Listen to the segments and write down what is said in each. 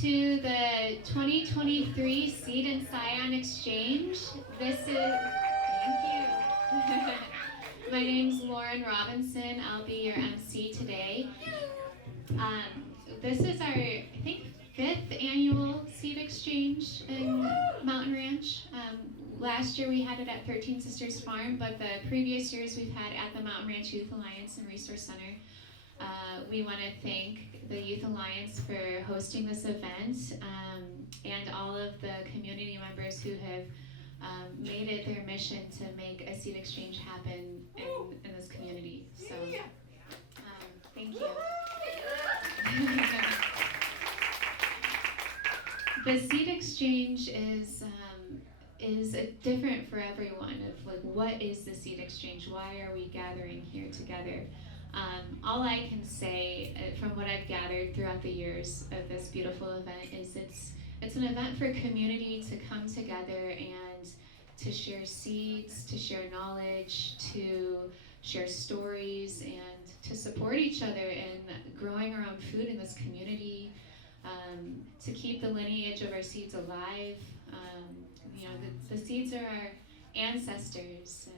to the 2023 Seed and Scion Exchange. Thank you. My name's Lauren Robinson. I'll be your MC today. This is our, I think, 5th annual Seed Exchange in Mountain Ranch. Last year we had it at 13 Sisters Farm, but the previous years we've had at the Mountain Ranch Youth Alliance and Resource Center. We want to thank the Youth Alliance for hosting this event and all of the community members who have made it their mission to make a seed exchange happen in this community. So, thank you. The seed exchange is different for everyone. Of like, what is the seed exchange? Why are we gathering here together? All I can say from what I've gathered throughout the years of this beautiful event is it's an event for community to come together and to share seeds, to share knowledge, to share stories, and to support each other in growing our own food in this community, to keep the lineage of our seeds alive. The seeds are our ancestors, and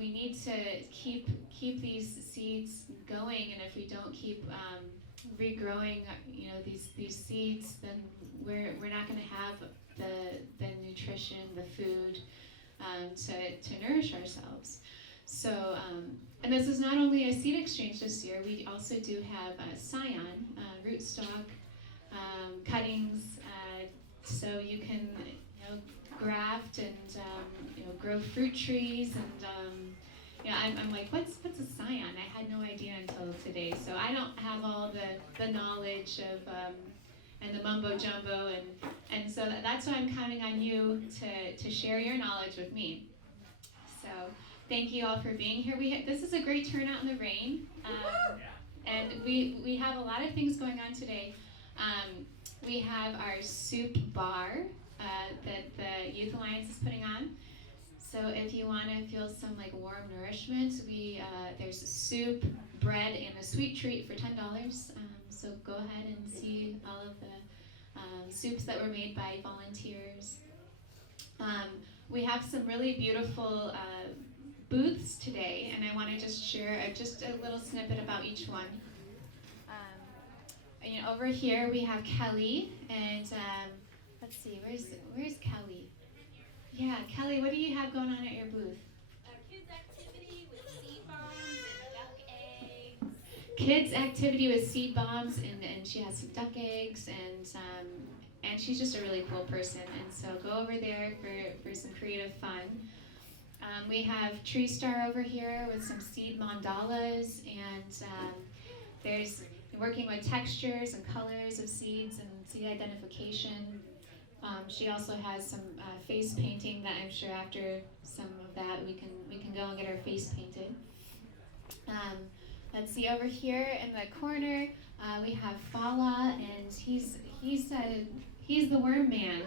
we need to keep these seeds going, and if we don't keep regrowing these seeds, then we're not going to have the nutrition, the food to nourish ourselves. So, and this is not only a seed exchange this year, we also do have Scion, rootstock, cuttings, so you can graft and grow fruit trees, and I'm like, what's a Scion? I had no idea until today, so I don't have all the knowledge of and the mumbo jumbo, and so that's why I'm counting on you to share your knowledge with me. So thank you all for being here. This is a great turnout in the rain, and we have a lot of things going on today. We have our soup bar that the Youth Alliance is putting on. So if you want to feel some warm nourishment, there's soup, bread, and a sweet treat for $10. So go ahead and see all of the soups that were made by volunteers. We have some really beautiful booths today, and I want to just share just a little snippet about each one. Over here we have Kelly, and let's see, where's Kelly? Yeah, Kelly, what do you have going on at your booth? Kids activity with seed bombs and duck eggs. Kids activity with seed bombs, and she has some duck eggs, and she's just a really cool person. And so go over there for some creative fun. We have Tree Star over here with some seed mandalas, and there's working with textures and colors of seeds and seed identification. She also has some face painting that I'm sure after some of that we can go and get our face painted. Let's see, over here in the corner we have Fala, and he's the worm man.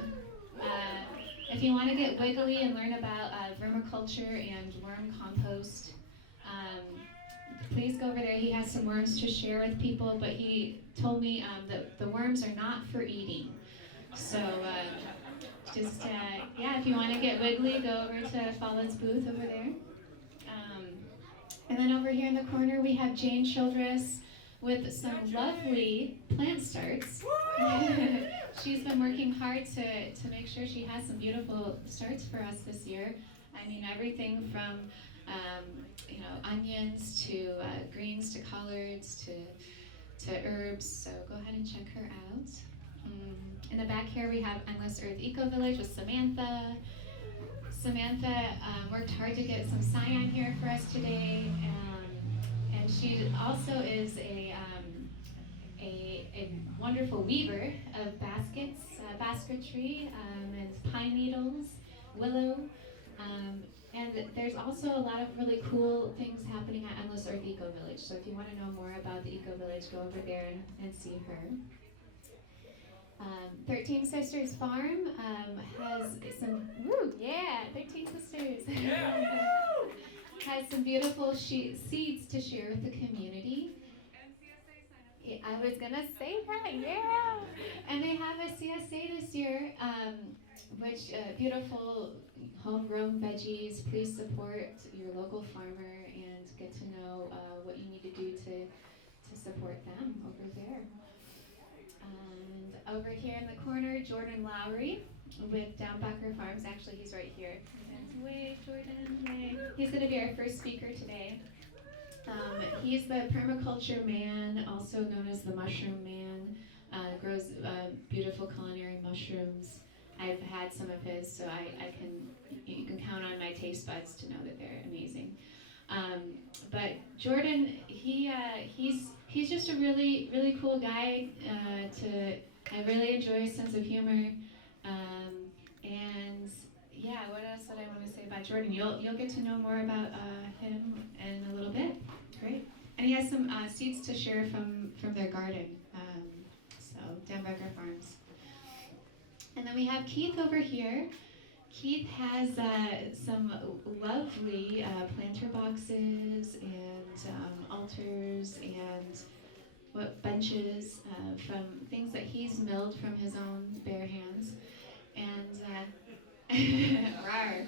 If you want to get wiggly and learn about vermiculture and worm compost, please go over there. He has some worms to share with people, but he told me that the worms are not for eating. So if you want to get wiggly, go over to Fala's booth over there. And then over here in the corner we have Jane Childress with some lovely plant starts. She's been working hard to make sure she has some beautiful starts for us this year. I mean, everything from onions to greens to collards to herbs. So go ahead and check her out. In the back here we have Endless Earth Eco Village with Samantha. Samantha worked hard to get some Scion here for us today, and she also is a wonderful weaver of baskets, basketry, and pine needles, willow, and there's also a lot of really cool things happening at Endless Earth Eco Village. So if you want to know more about the Eco Village, go over there and see her. 13 Sisters Farm has some, 13 Sisters has some beautiful seeds to share with the community. Yeah, I was gonna say that, yeah. And they have a CSA this year, which beautiful homegrown veggies. Please support your local farmer and get to know what you need to do to support them over there. And over here in the corner, Jordan Lowery with Downbacker Farms. Actually, he's right here. Wave, Jordan, wave. He's going to be our first speaker today. He's the permaculture man, also known as the mushroom man. Grows beautiful culinary mushrooms. I've had some of his, so I can you can count on my taste buds to know that they're amazing. But Jordan, he's just a really cool guy. I really enjoy his sense of humor, and yeah. What else would I want to say about Jordan? You'll get to know more about him in a little bit. Great. And he has some seeds to share from their garden. So Danbecker Farms. And then we have Keith over here. Keith has some lovely planter boxes and altars and benches from things that he's milled from his own bare hands. And rawr.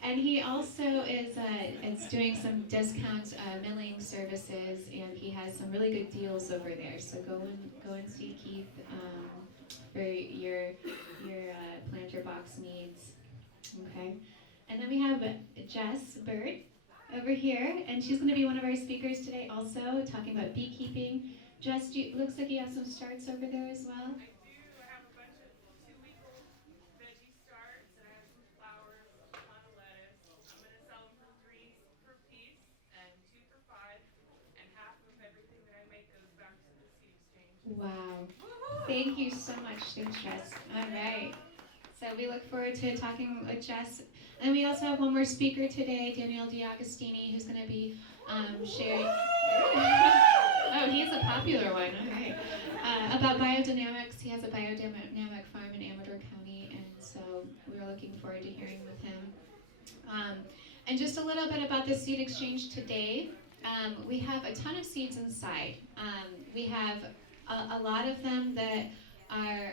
And he also is doing some discount milling services, and he has some really good deals over there. So go and see Keith for your planter box needs. Okay. And then we have Jess Bird over here, and she's going to be one of our speakers today, also talking about beekeeping. Jess, looks like you have some starts over there as well. Wow. Thank you so much. Thanks, Jess. All right. So we look forward to talking with Jess. And we also have one more speaker today, Daniel D'Agostini, who's going to be sharing. Oh, he's a popular one. All right. About biodynamics. He has a biodynamic farm in Amador County, and so we're looking forward to hearing with him. And just a little bit about the seed exchange today. We have a ton of seeds inside. We have a lot of them that are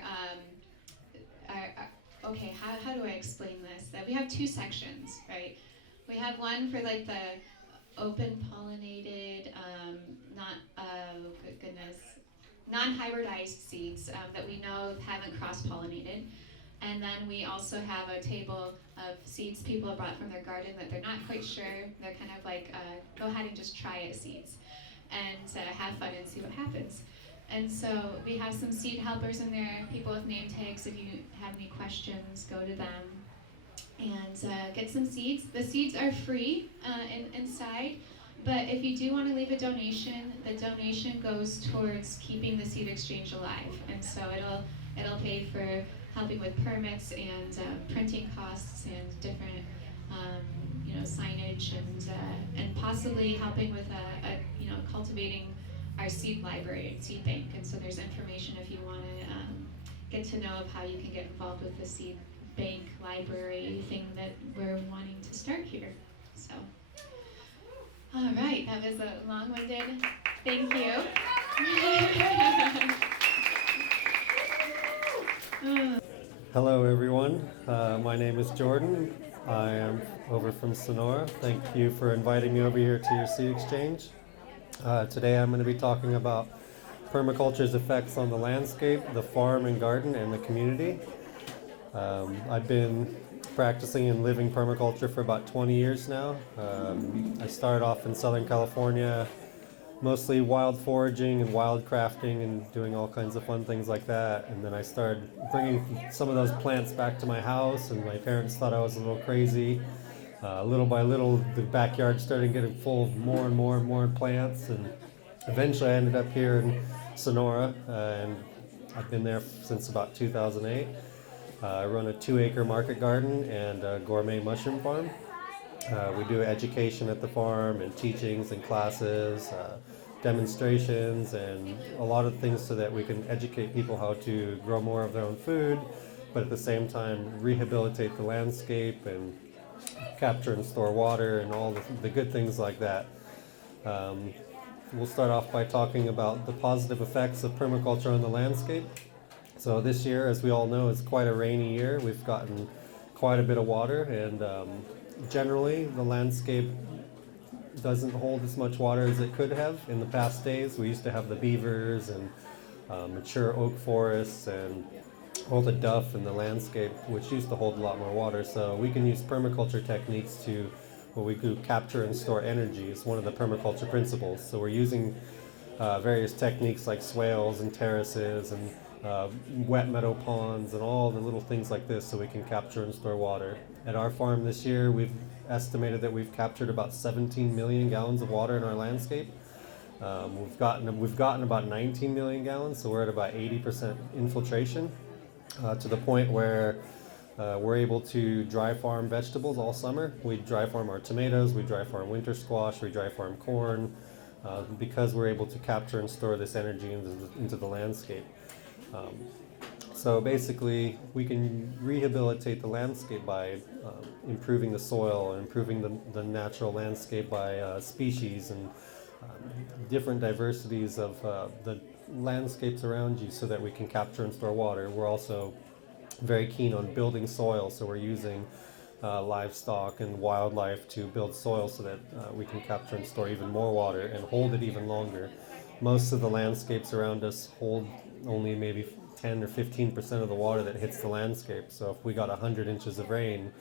okay, how do I explain this? That we have two sections, right? We have one for like the open pollinated, non-hybridized seeds that we know haven't cross-pollinated. And then we also have a table of seeds people have brought from their garden that they're not quite sure. They're kind of like, go ahead and just try it seeds and have fun and see what happens. And so we have some seed helpers in there, people with name tags. If you have any questions, go to them and get some seeds. The seeds are free inside, but if you do want to leave a donation, the donation goes towards keeping the seed exchange alive. And so it'll pay for helping with permits and printing costs and different signage and possibly helping with cultivating our seed library and seed bank. And so there's information if you want to get to know of how you can get involved with the seed bank library thing that we're wanting to start here. So, all right, that was a long-winded thank you. Hello everyone, my name is Jordan. I am over from Sonora. Thank you for inviting me over here to your seed exchange. Today I'm going to be talking about permaculture's effects on the landscape, the farm and garden, and the community. I've been practicing and living permaculture for about 20 years now. I started off in Southern California, mostly wild foraging and wild crafting and doing all kinds of fun things like that. And then I started bringing some of those plants back to my house, and my parents thought I was a little crazy. Little by little, the backyard started getting full of more and more and more plants, and eventually I ended up here in Sonora, and I've been there since about 2008. I run a 2-acre market garden and a gourmet mushroom farm. We do education at the farm and teachings and classes, demonstrations, and a lot of things so that we can educate people how to grow more of their own food, but at the same time rehabilitate the landscape and capture and store water and all the good things like that. we'll start off by talking about the positive effects of permaculture on the landscape. So this year, as we all know, is quite a rainy year. We've gotten quite a bit of water, and generally the landscape doesn't hold as much water as it could have. In the past days, we used to have the beavers and mature oak forests and all the duff in the landscape, which used to hold a lot more water. So we can use permaculture techniques to, what we do, capture and store energy is one of the permaculture principles. So we're using various techniques like swales and terraces and wet meadow ponds and all the little things like this so we can capture and store water. At our farm this year, we've estimated that we've captured about 17 million gallons of water in our landscape. We've gotten about 19 million gallons, so we're at about 80% infiltration, to the point where we're able to dry farm vegetables all summer. We dry farm our tomatoes, we dry farm winter squash, we dry farm corn, because we're able to capture and store this energy into the landscape. So basically, we can rehabilitate the landscape by improving the soil and improving the natural landscape by species and different diversities of the landscapes around you so that we can capture and store water. We're also very keen on building soil, so we're using livestock and wildlife to build soil so that we can capture and store even more water and hold it even longer. Most of the landscapes around us hold only maybe 10 or 15% of the water that hits the landscape. So if we got 100 inches of rain,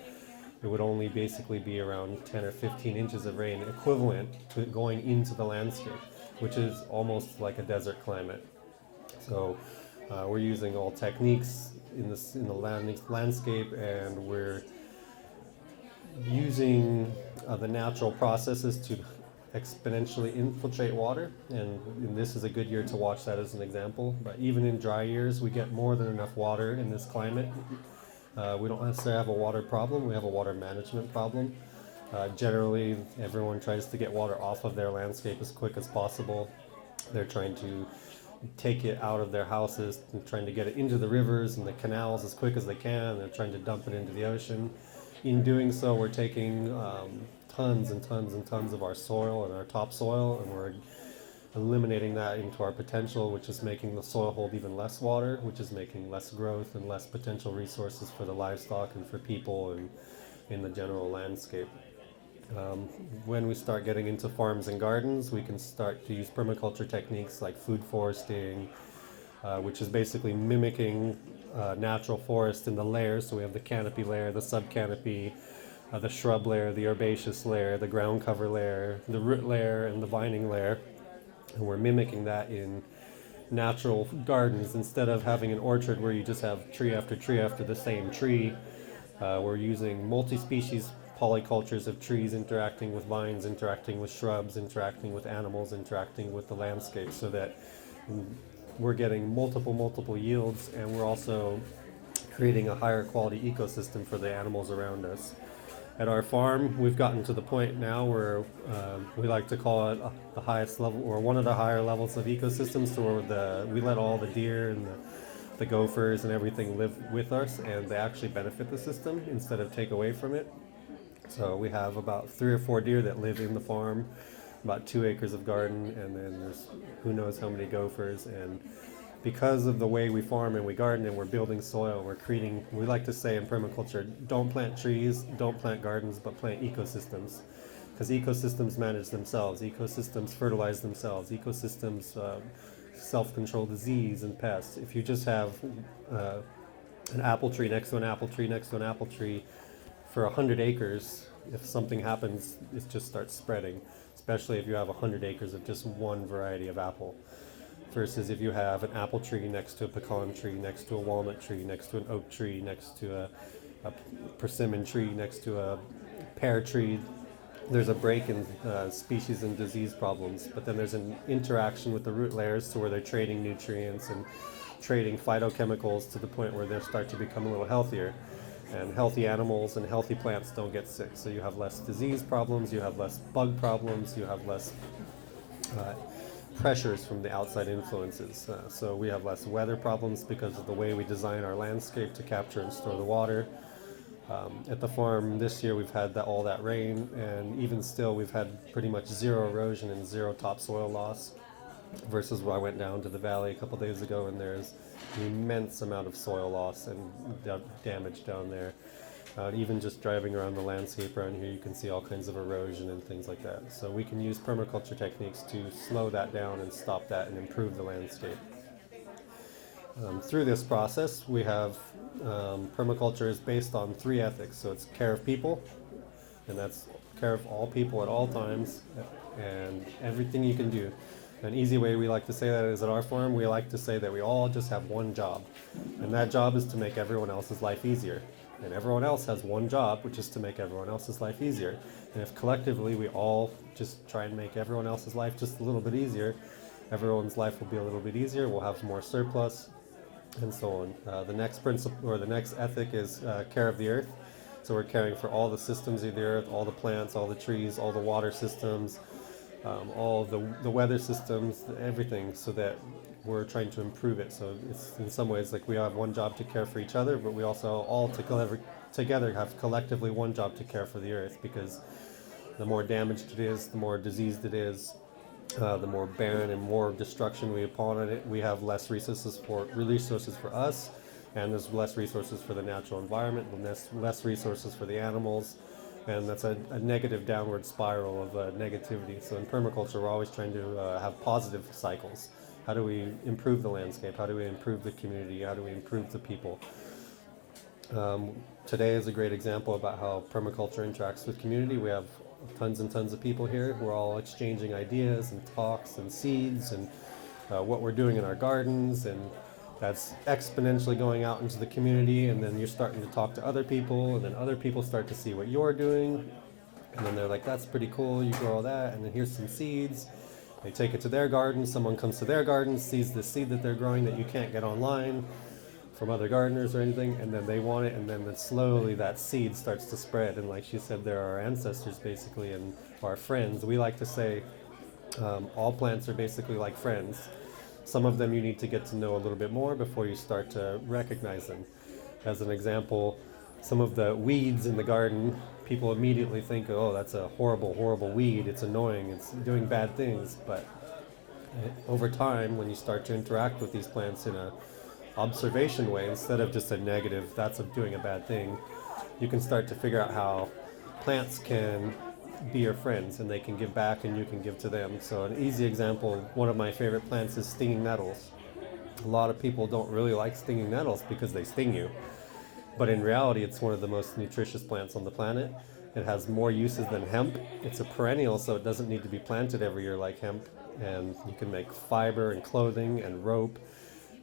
it would only basically be around 10 or 15 inches of rain equivalent to going into the landscape, which is almost like a desert climate. So we're using all techniques in the landscape, and we're using the natural processes to exponentially infiltrate water, and this is a good year to watch that as an example. But even in dry years, we get more than enough water in this climate. We don't necessarily have a water problem, we have a water management problem. Generally, everyone tries to get water off of their landscape as quick as possible. They're trying to take it out of their houses and trying to get it into the rivers and the canals as quick as they can. They're trying to dump it into the ocean. In doing so, we're taking tons and tons and tons of our soil and our topsoil, and we're eliminating that into our potential, which is making the soil hold even less water, which is making less growth and less potential resources for the livestock and for people and in the general landscape. When we start getting into farms and gardens, we can start to use permaculture techniques like food foresting, which is basically mimicking natural forest in the layers. So we have the canopy layer, the subcanopy, the shrub layer, the herbaceous layer, the ground cover layer, the root layer, and the vining layer. And we're mimicking that in natural gardens. Instead of having an orchard where you just have tree after tree after the same tree, we're using multi-species polycultures of trees interacting with vines, interacting with shrubs, interacting with animals, interacting with the landscape, so that we're getting multiple yields, and we're also creating a higher quality ecosystem for the animals around us. At our farm, we've gotten to the point now where we like to call it the highest level, or one of the higher levels of ecosystems, to where we let all the deer and the gophers and everything live with us, and they actually benefit the system instead of take away from it. So we have about 3 or 4 deer that live in the farm, about 2 acres of garden, and then there's who knows how many gophers. And because of the way we farm and we garden and we're building soil, we like to say in permaculture, don't plant trees, don't plant gardens, but plant ecosystems. Because ecosystems manage themselves, ecosystems fertilize themselves, ecosystems self-control disease and pests. If you just have an apple tree next to an apple tree next to an apple tree for 100 acres, if something happens, it just starts spreading, especially if you have 100 acres of just one variety of apple. Versus if you have an apple tree next to a pecan tree, next to a walnut tree, next to an oak tree, next to a persimmon tree, next to a pear tree, there's a break in species and disease problems. But then there's an interaction with the root layers to where they're trading nutrients and trading phytochemicals to the point where they start to become a little healthier. And healthy animals and healthy plants don't get sick. So you have less disease problems, you have less bug problems, you have less pressures from the outside influences. So we have less weather problems because of the way we design our landscape to capture and store the water. At the farm this year, we've had all that rain, and even still, we've had pretty much zero erosion and zero topsoil loss. Versus when I went down to the valley a couple days ago, and there's an immense amount of soil loss and damage down there. Even just driving around the landscape around here, you can see all kinds of erosion and things like that. So we can use permaculture techniques to slow that down and stop that and improve the landscape. Through this process, we have permaculture is based on 3 ethics. So it's care of people, and that's care of all people at all times, and everything you can do. An easy way we like to say that is at our farm, we like to say that we all just have one job, and that job is to make everyone else's life easier. And everyone else has one job, which is to make everyone else's life easier. And if collectively we all just try and make everyone else's life just a little bit easier, everyone's life will be a little bit easier, we'll have more surplus, and so on. The next principle, or the next ethic, is care of the earth. So we're caring for all the systems of the earth, all the plants, all the trees, all the water systems, all the weather systems, everything, so that we're trying to improve it. So it's in some ways like we have one job to care for each other, but we also all together have collectively one job to care for the earth, because the more damaged it is, the more diseased it is, the more barren and more destruction we upon it, we have less resources for us, and there's less resources for the natural environment, less resources for the animals, and that's a negative downward spiral of negativity. So in permaculture, we're always trying to have positive cycles. How do we improve the landscape? How do we improve the community? How do we improve the people? Today is a great example about how permaculture interacts with community. We have tons and tons of people here. We're all exchanging ideas and talks and seeds and what we're doing in our gardens, and that's exponentially going out into the community, and then you're starting to talk to other people, and then other people start to see what you're doing, and then they're like, that's pretty cool, you grow all that, and then here's some seeds. They take it to their garden, someone comes to their garden, sees the seed that they're growing that you can't get online from other gardeners or anything, and then they want it, and then slowly that seed starts to spread. And like she said, they're our ancestors basically, and our friends. We like to say all plants are basically like friends. Some of them you need to get to know a little bit more before you start to recognize them. As an example, some of the weeds in the garden, people immediately think, oh, that's a horrible, horrible weed, it's annoying, it's doing bad things. But over time, when you start to interact with these plants in a observation way, instead of just a negative, that's doing a bad thing, you can start to figure out how plants can be your friends, and they can give back and you can give to them. So an easy example, one of my favorite plants is stinging nettles. A lot of people don't really like stinging nettles because they sting you. But in reality, it's one of the most nutritious plants on the planet. It has more uses than hemp. It's a perennial, so it doesn't need to be planted every year like hemp. And you can make fiber and clothing and rope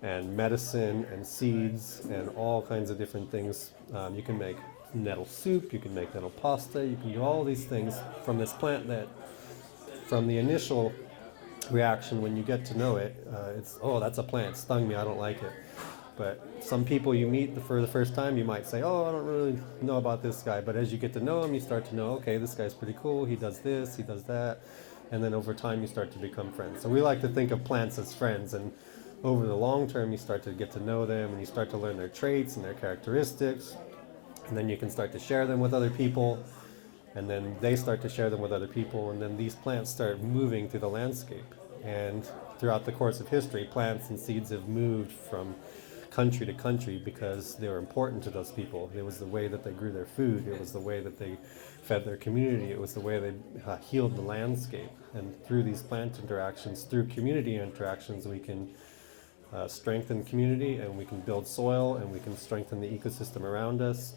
and medicine and seeds and all kinds of different things. You can make nettle soup, you can make nettle pasta, you can do all these things from this plant that, from the initial reaction when you get to know it, it's, oh, that's a plant, stung me, I don't like it. But some people you meet for the first time, you might say, oh, I don't really know about this guy. But as you get to know him, you start to know, okay, this guy's pretty cool, he does this, he does that. And then over time, you start to become friends. So we like to think of plants as friends. And over the long term, you start to get to know them, and you start to learn their traits and their characteristics. And then you can start to share them with other people. And then they start to share them with other people. And then these plants start moving through the landscape. And throughout the course of history, plants and seeds have moved from country to country because they were important to those people. It was the way that they grew their food. It was the way that they fed their community. It was the way they healed the landscape. And through these plant interactions, through community interactions, we can strengthen community, and we can build soil, and we can strengthen the ecosystem around us.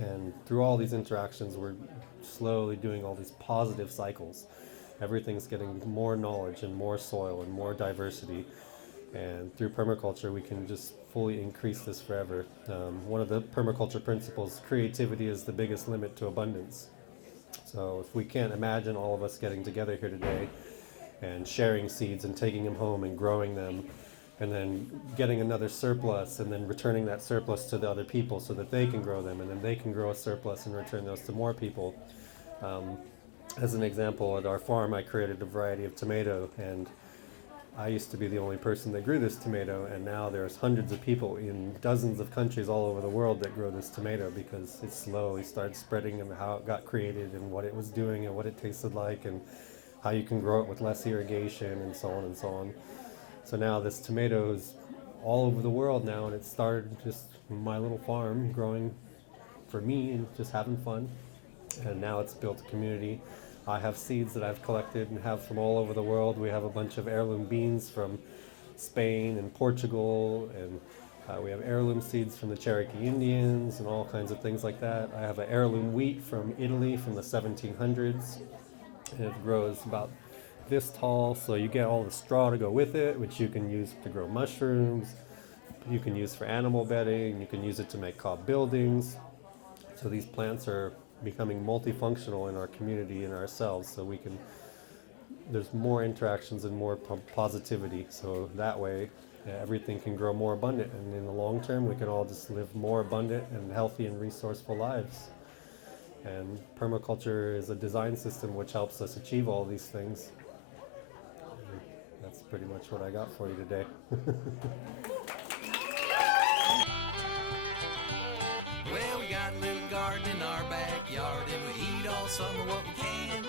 And through all these interactions, we're slowly doing all these positive cycles. Everything's getting more knowledge and more soil and more diversity. And through permaculture, we can just fully increase this forever. One of the permaculture principles, creativity is the biggest limit to abundance. So if we can't imagine all of us getting together here today and sharing seeds and taking them home and growing them, and then getting another surplus and then returning that surplus to the other people so that they can grow them, and then they can grow a surplus and return those to more people. As an example, at our farm, I created a variety of tomato, and I used to be the only person that grew this tomato, and now there's hundreds of people in dozens of countries all over the world that grow this tomato because it slowly started spreading, and how it got created and what it was doing and what it tasted like and how you can grow it with less irrigation and so on and so on. So now this tomato is all over the world now, and it started just my little farm growing for me and just having fun. And now it's built a community. I have seeds that I've collected and have from all over the world. We have a bunch of heirloom beans from Spain and Portugal, and we have heirloom seeds from the Cherokee Indians and all kinds of things like that. I have an heirloom wheat from Italy from the 1700s, and it grows about this tall, so you get all the straw to go with it, which you can use to grow mushrooms, you can use for animal bedding, you can use it to make cob buildings. So these plants are becoming multifunctional in our community and ourselves, so there's more interactions and more positivity, so that way everything can grow more abundant, and in the long term we can all just live more abundant and healthy and resourceful lives. And permaculture is a design system which helps us achieve all these things. And that's pretty much what I got for you today. Well, we got a little garden in our backyard, and we eat all summer what we can